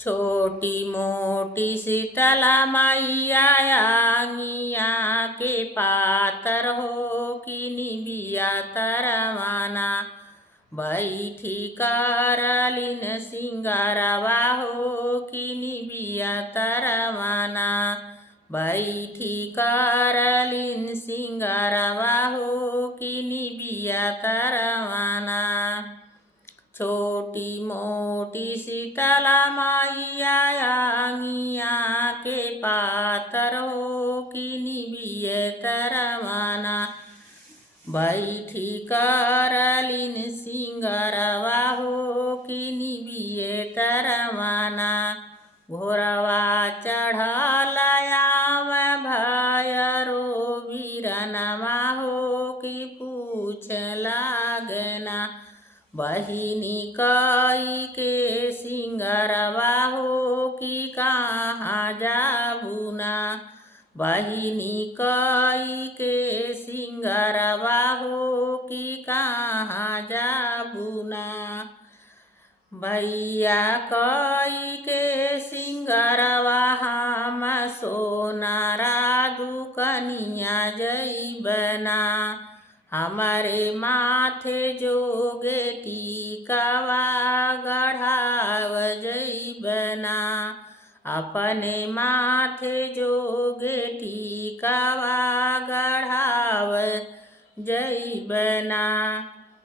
छोटी मोटी शीतला मैया आंगिया के पातर हो कि निबिया तरवाना बैठी करलिन सिंगारवा हो कि निबिया तरवाना बैठी करलिन सिंगारवा हो कि निबिया तरवाना छोटी मोटी शीतला मैया आंगिया के पातर हो कि निबिये तरवाना बैठी करलिन सिंगारवा हो कि निबिये तरवाना घोरवा चढ़लया में भयरो बीरनवा हो कि पूछ लागना बहिनी कई के सिंगारवा हो कि कहाँ जाबुना बहिनी कई के सिंगारवा हो कि कहाँ जाबुना भैया कई के सिंगारवा हम सोनारा दुकनिया जइबना हमारे माथे जोगे टीकावा गढ़ाव जइबना अपने माथे जोगे टीकावा गढ़ाव जइबना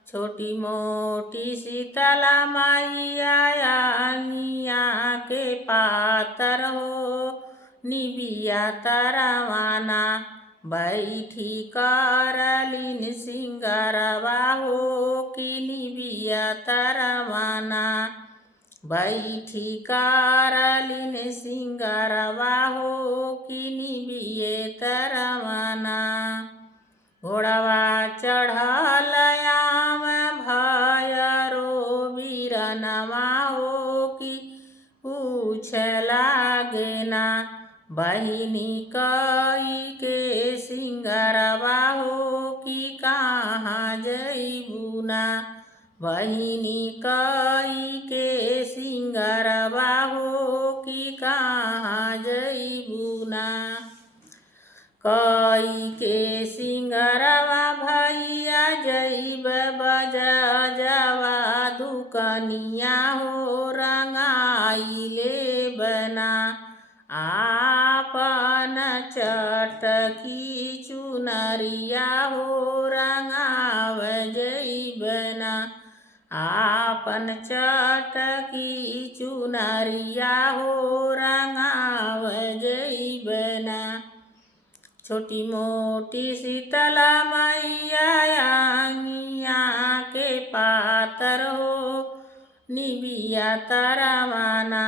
छोटी मोटी शीतला मैया आंगिया के पातर हो निबिया तरवाना बैठी करलिन सिंगारवा हो कि निबिया तरवाना बैठी करलिन सिंगारवा हो कि निबिये तरवाना घोड़वा चढ़लया में भयरो बीरनवा हो कि पूछ लागना बहिनी कई के सिंगारवा हो कि कहाँ जइबुना बहिनी कई के सिंगारवा हो कि कहाँ जइबुना कई के सिंगारवा भैया जइब बजवा दुकनिया हो रंगाइले बना आपन चटकी चुनरिया हो रंगाव जइबना आपन चटकी चुनरिया हो रंगाव जइबना छोटी मोटी शीतला मैया आंगिया के पातर हो निबिया तरवाना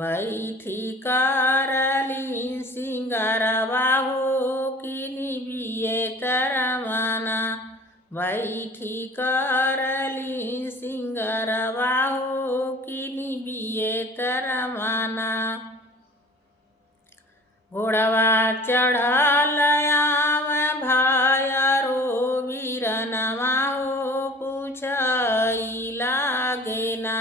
बैठी करलिन सिंगारवा हो कि निबिये तरवाना बैठी करलिन सिंगारवा हो कि निबिये तरवाना घोड़वा चढ़लया में भयरो बीरनवा हो पूछई लागना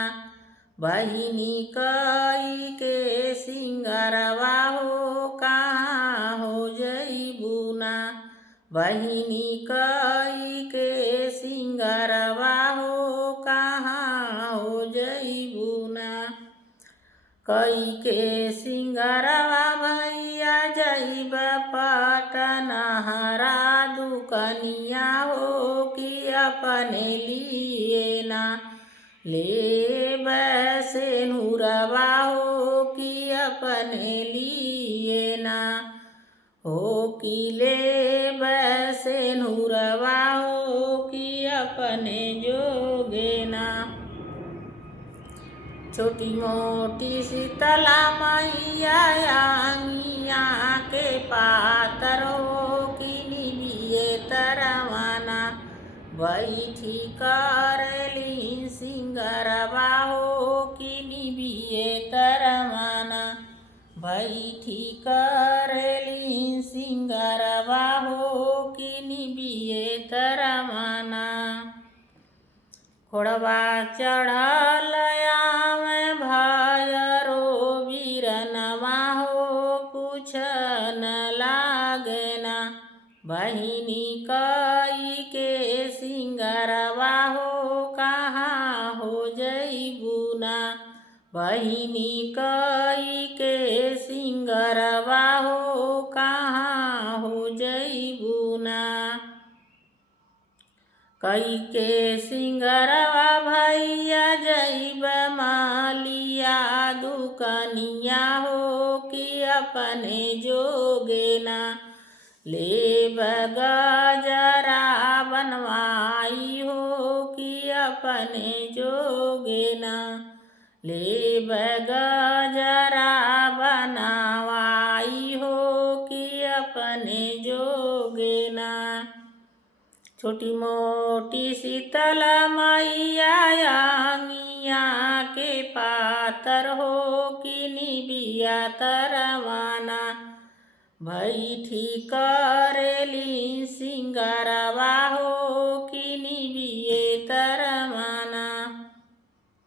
बहिनी कई के सिंगारवा हो कहाँ हो जइबुना बहिनी कई के सिंगारवा हो कहाँ हो जइबुना कई के सिंगारवा भैया जइब पटनहरा दुकनिया हो कि अपने लिए ना ले बसे नूरवा हो कि अपने लिए ना हो कि ले बसे नूरवा हो कि अपने जोगे ना छोटी मोटी शीतला मैया आंगिया के पातर हो कि निबिये तरवाना बैठी करलिन सिंगारवा हो कि निबिये तरवाना बैठी करलिन सिंगारवा हो कि निबिये तरवाना घोड़वा चढ़लया में भयरो बहिनी कई के सिंगरवा हो कहाँ हो जइबू ना। बहिनी कई के सिंगरवा हो कहाँ हो जइबू ना। कई के सिंगरवा भैया जइब मालिया दुकनिया हो कि अपने जोगे ना। लेब गजरा बनवाई हो कि अपने जोगे ना। लेब गजरा बनवाई हो कि अपने जोगे ना। छोटी मोटी शीतल मैया आंगिया के पातर हो कि निबिया तरवाना। बैठी करेली सिंगारा